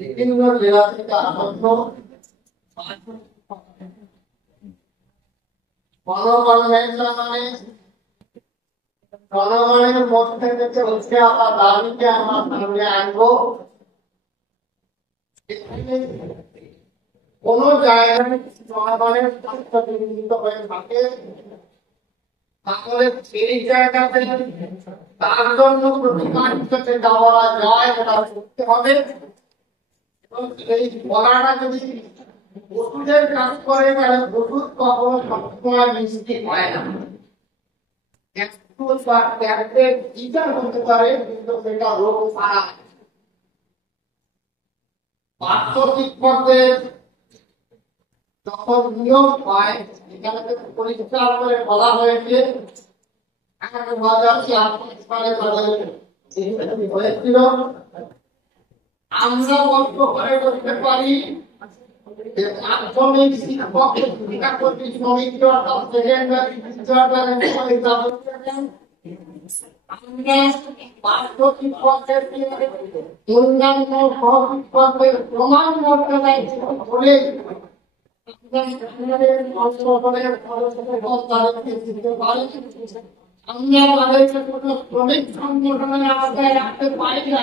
বিভিন্ন জেলা থেকে আনন্দ জনগণের মধ্যে থেকে হচ্ছে আমার দাবিকে আমার সামনে আনবো। কোন জায়গায় জনগণের বিরোধিত হয়ে থাকে তাহলে সেই জায়গাতে তার জন্য প্রতিবাদ হিসেবে দেওয়া যায় ওটা করতে হবে। এবং এই বলাটা যদি ওষুধের কাজ করে তাহলে ওষুধ কখনো সবসময় মিষ্টি হয় না, হতে পারে কিন্তু সেটা রোগ ছাড়া। পার্শ্ব শিক্ষকদের যখন নিয়োগ হয় এখানে পরিষ্কার করে বলা হয়েছে হয়েছিল আমরা গল্প করে করতে পারি প্রাথমিক শিক্ষক শিক্ষাকর্মী সমিতি অর্থাৎ সেকেন্ডারি পার্শ্ব শিক্ষকদেরকে অন্যান্য সহশিক্ষকদের প্রমাণ করতে বলে আমরা তাদেরকে কোনো শ্রমিক সংগঠনের আওতায় রাখতে পারি না,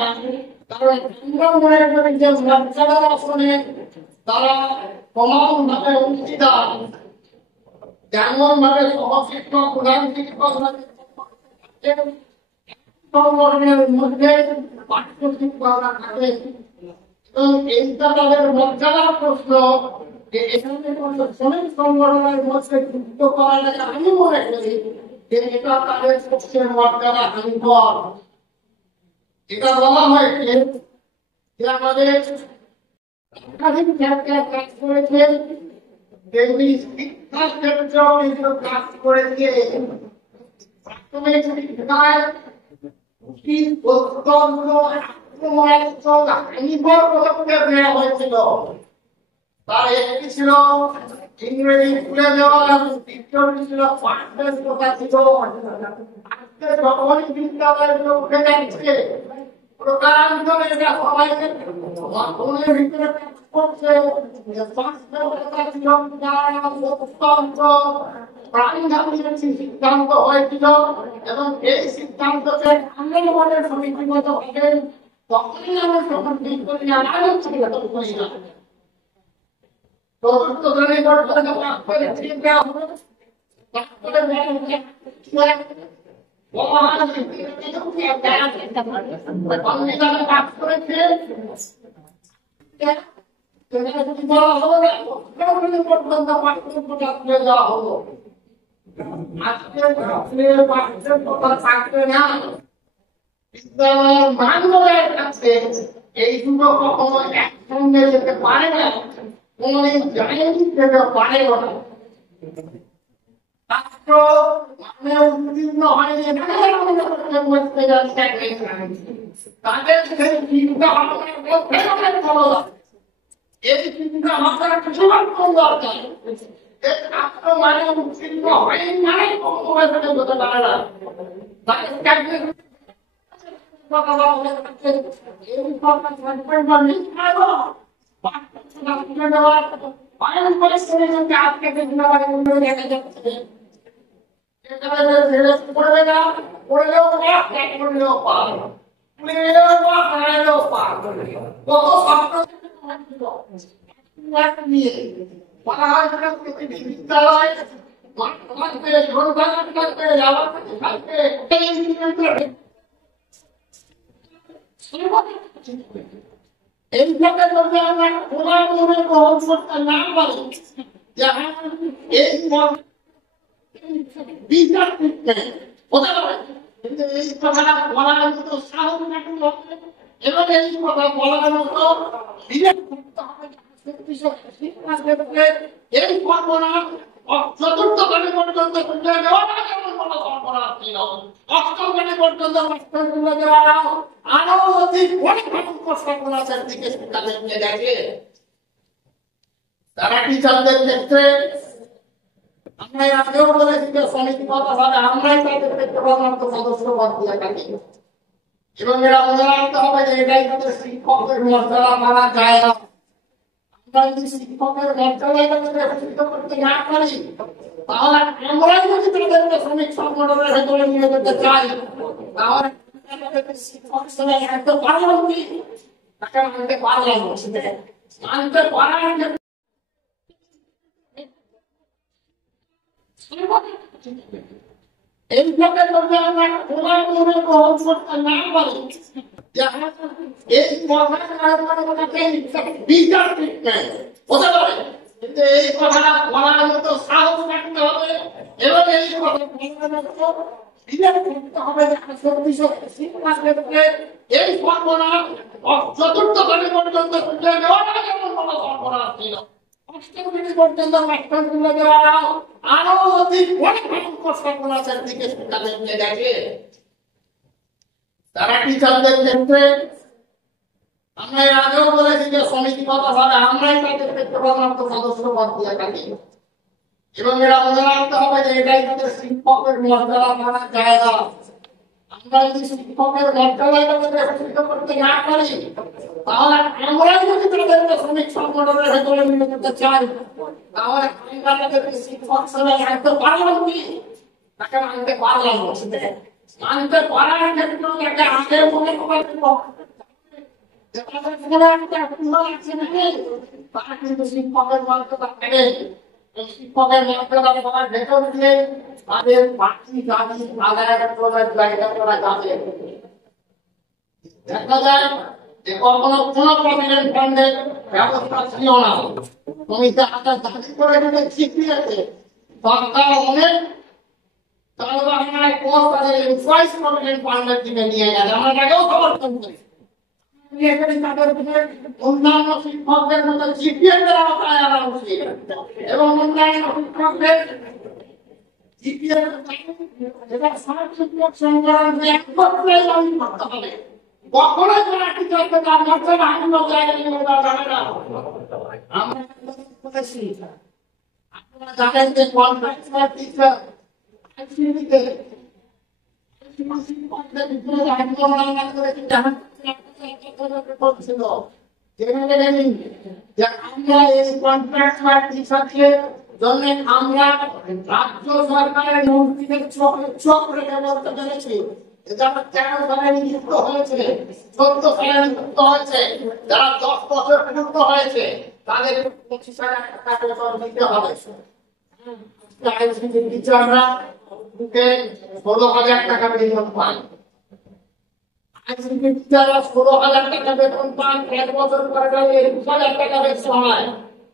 কারণ আমরা মনে করি যে মর্যাদার আসনে তারা সমানভাবে অংশীদার। যেমন ভাবে সহশিক্ষক প্রধান শিক্ষক সংগঠনের মধ্যে পার্শ্ব শিক্ষকরা থাকে এবং এইটা তাদের মর্যাদার প্রশ্ন যে এখানে কোন শ্রমিক সংগঠনের মধ্যে যুক্ত করাটাকে আমি মনে করি যে এটা তাদের পক্ষের মর্যাদা হানিকর। এটা বলা হয়েছে যে আমাদের একাধিক জায়গায় কাজ করেছে, তেমনি শিক্ষা ক্ষেত্রেও কিন্তু কাজ করেছে। প্রাথমিক শিক্ষায় অত্যন্ত আক্রমণাত্মক হানিকর পদক্ষেপ নেওয়া হয়েছিল। তার একটি ছিল ইংরেজি স্কুলে দেওয়া এবং দ্বিতীয়টি ছিল পাঠ্যের প্রকাশিত। আজকে যখনই বিদ্যালয়গুলো উঠে যাচ্ছে প্রকারান্তরে এটা সবাইকে মনের ভিতরে করছে যে পাঠ্যের প্রকাশিত অত্যন্ত প্রাণঘাতী একটি সিদ্ধান্ত হয়েছিল এবং এই সিদ্ধান্তকে আন্দোলনের সমিতিগত হবে তখনই আমরা সমর্থন করি না, করি না। চতুর্থ শ্রেণী পর্যন্ত পাঠ করে চিন্তা হলো তারপরে পাঠ করেছে পর্যন্ত পাঠ্য দেওয়া হলো। আজকে পাঠ্যের কথা থাকবে না, বিদ্যালয়ের মানবের কাছে এই দুটো কখনো একসঙ্গে যেতে পারে না, কোনদিন যায়নি যেতে পারে না। ছাত্র মানে উত্তীর্ণ হয়নি তাদের সেই চিন্তা ভাবনা এই চিন্তা ভাবনার কিছু দরকার। ছাত্র মানে উত্তীর্ণ হয়নি মানে হতে পারে না। পড়বে না, পড়লেও পড়লেও পার কত ছাত্র নিয়ে বিদ্যালয় এইভাবে যদি আমরা খোলা মনে গ্রহণ করতে না পারি এই বিচার করতে হতে পারে, কিন্তু এই কথাটা বলার মতো সাহস রাখতে হবে এবং এই কথা বলার মতো এই কল্পনা চতুর্থ পর্যন্ত দেওয়াটা কেমন করা ছিল। অষ্টম শ্রেণী পর্যন্ত মাস্টারগুলো দেওয়া আরো অধিক অনেক সমস্যার দিকে তাদের নিয়ে গেছে। তারা টিচারদের ক্ষেত্রে আমরা আগেও বলেছি যে সমিতিগতভাবে আমরাই তাদেরকে কেবলমাত্র সদস্য পদ দিয়ে থাকি এবং এরা মনে রাখতে হবে যে এটাই তাদের শিক্ষকের মর্যাদা মানা যায় না। আমরা যদি শিক্ষকের মর্যাদায় তাদেরকে প্রতিষ্ঠিত করতে না পারি তাহলে আমরাই যদি তাদেরকে শ্রমিক সংগঠনের ভেতরে নিয়ে যেতে চাই তাহলে শিক্ষক হিসেবে এত পারবি তাকে মানতে পারলাম মানতে পারার এই ব্লকের মধ্যে আমরা কোরআন গ্রহণ করতে না পারি এই বিচার ট্রিটমেন্ট হতে পারে, কিন্তু এই কথাটা বলার মতো সাহস রাখতে হবে এবং এই কথা এই সর্বনাশ চতুর্থ শ্রেণী পর্যন্ত তুলে দেওয়াটা যেমন কোনো সর্বনাশ ছিল, অষ্টম শ্রেণী পর্যন্ত মাস্টারগুলো দেওয়া আরো অধিক অনেক সর্বনাশের দিকে তাদের নিয়ে গেছে। তারা টিচারদের ক্ষেত্রে আমরা আগেও বলেছি যে সমিতিগতভাবে আমরাই তাদেরকে কেবলমাত্র সদস্য পদ দিয়ে থাকি এবং এরা মনে রাখতে হবে যে এটাই তাদের শিক্ষকের মর্যাদা মানা যায় না। আমরা যদি শিক্ষকের মর্যাদায় তাদেরকে প্রতিষ্ঠিত করতে না পারি তাহলে আমরাই যদি তাদেরকে শ্রমিক সংগঠনের ভেতরে নিয়ে যেতে চাই তাহলে আমরা তাদেরকে শিক্ষক হিসেবে মানতে পারলাম কি তাকে মানতে পারলাম মানতে পারার ক্ষেত্রে তাকে আগে মনে করে তারা কিন্তু শিক্ষকের মর্যাদা পেলে শিক্ষকের মর্যাদা সবার ভেতর দিয়ে তাদের বাকি জাতি আদায় করার জায়গা করা যাবে। দেখা যায় যে কখনো কোন প্রভিডেন্ট ফান্ডের ব্যবস্থা ছিল না, কমিটি হাতে দাবি করে দিতে ঠিক আছে সরকার অনেক তাদের এমপ্লয়িজ প্রভিডেন্ট ফান্ডের দিকে নিয়ে গেছে। আমরা এটাকেও সমর্থন করি। অন্যান্য শিক্ষকদের মতো জিপিএফের আওতায় আনা উচিত এবং অন্যান্য শিক্ষকদের জিপিএফ শিক্ষক সংগঠনকে একত্রে দাবি করতে হবে। কখনোই তারা টিচারকে তার কাছে বিভিন্ন জায়গায় নিয়ে যাবে না। আমরা বলেছি আপনারা জানেন যে কন্ট্রাক্টর টিচার শিক্ষকদের ভিতরে আন্দোলন করে আমরা এই কন্ট্রাক্টর টিচারদের জন্য আমরা রাজ্য সরকারের মন্ত্রীদের চক্রে বলতে পেরেছি যারা 13 সালে নিযুক্ত হয়েছে, 14 সালে নিযুক্ত হয়েছে, যারা 10 বছর নিযুক্ত হয়েছে তাদের 25,000 টাকা বেতন দিতে হবে। টিচাররা 16,000 টাকা বেতন পান, টিচাররা 16,000 টাকা বেতন পান, 1 বছর পরে 21,000 টাকা বেতন হয়,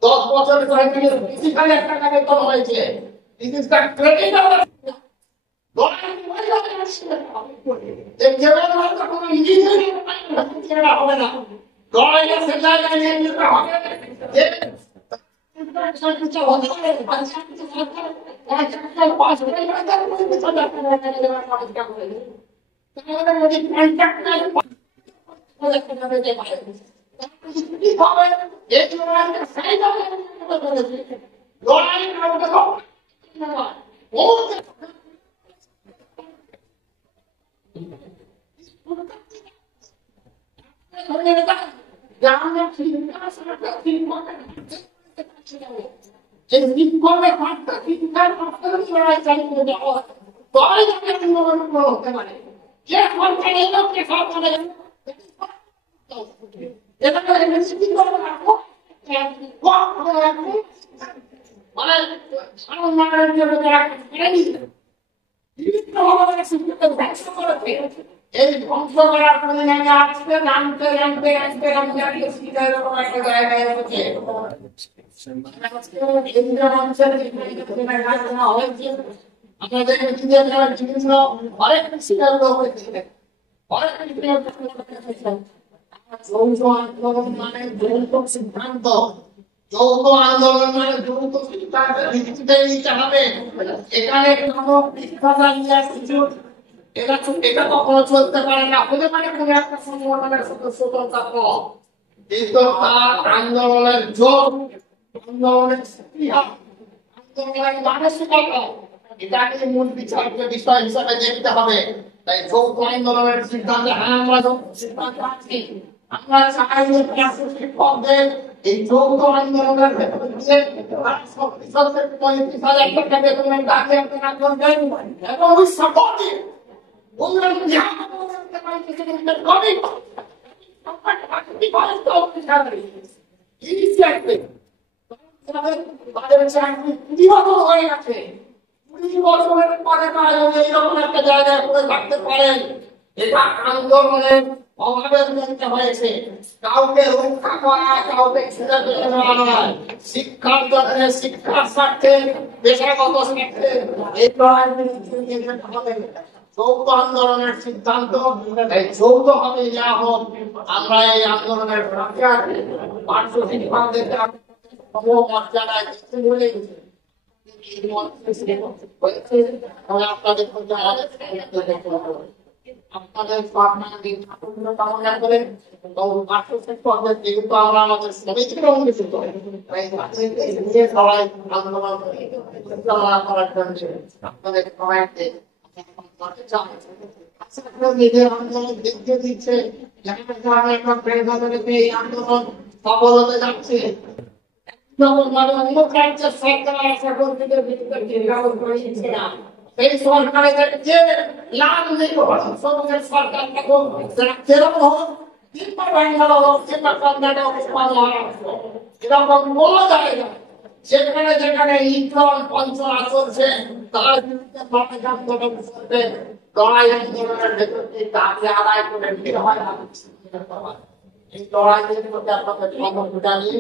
10 বছর পরে 30,000 টাকা বেতন হয়েছে। This is the critical হবে না এই ধ্বংস করার পরিণামে আজকে নামতে নামতে আজকে একটা জায়গায় হচ্ছে আপনাদের বিভিন্ন অনেক শিকার হয়েছে, অনেক আন্দোলন মানে যৌথ সিদ্ধান্ত যৌথ আন্দোলন মানে যৌথ সিদ্ধান্তের ভিত্তিতে নিতে হবে। এখানে কোনো পৃষ্ঠপোষক নিয়ে কিছু এটা কখনো চলতে পারে না। হতে পারে কোনো একটা সংগঠনের সদস্যতা কম, কিন্তু তার আন্দোলনের জোর, আন্দোলনের ইতিহাস, আন্দোলনের মানসিকতা, এটাকে মূল বিষয় হিসাবে দেখতে হবে। তাই যৌথ আন্দোলনের সিদ্ধান্তে আমরা সিদ্ধান্ত আছি, আমরা চাই শিক্ষকদের এই যৌথ আন্দোলনের ভেতরে 35,000 টাকা বেতনের দাবি আপনারা করবেন এবং সাপোর্টিভ উন্নয়ন এটা আন্দোলনের অভাবের মধ্যে হয়েছে। কাউকে রক্ষা করা, কাউকে ছেড়ে দেওয়া নয়। শিক্ষার জন্য, শিক্ষার স্বার্থে, পেশাগত স্বার্থে এই হবে। যৌথ আন্দোলনের সিদ্ধান্ত এই যৌথভাবে নেওয়া হোক। আমরা এই আন্দোলনের পার্শ্ব শিক্ষকদের মর্যাদায় বলে আপনাদের কামনা করে যেহেতু আমরা আমাদের সবাই আন্দোলন করার জন্য আপনাদের নিজের আন্দোলন দেখতে দিচ্ছে, এই আন্দোলন সফল হতে যাচ্ছে। এই সরকারের যে লাভ সরকার যেরকম হোক কিংবা বাংলা হোক কিংবা কর্ণাটক এরকম বলা যায় না। যেখানে যেখানে ইন্ধন পঞ্চনা চলছে তার বিরুদ্ধে লড়াই আন্দোলনের ভেতর তাকে আদায় করে ভিড় হয় না। এই লড়াইয়ের মধ্যে আপনাদের জানিয়ে